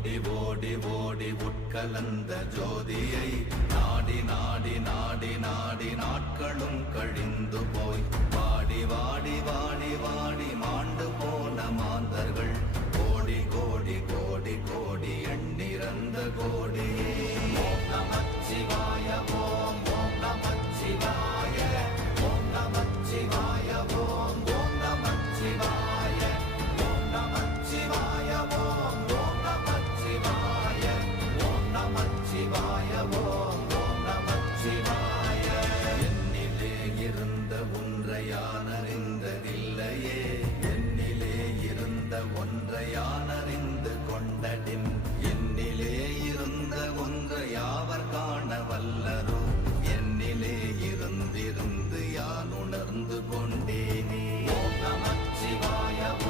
ஓடி ஓடி ஓடி உட்கலந்த ஜோதியை நாடி நாடி நாடி நாடி நாட்களும் கழிந்து போய் வாடி வாடி வாடி வாடி மாண்டு போ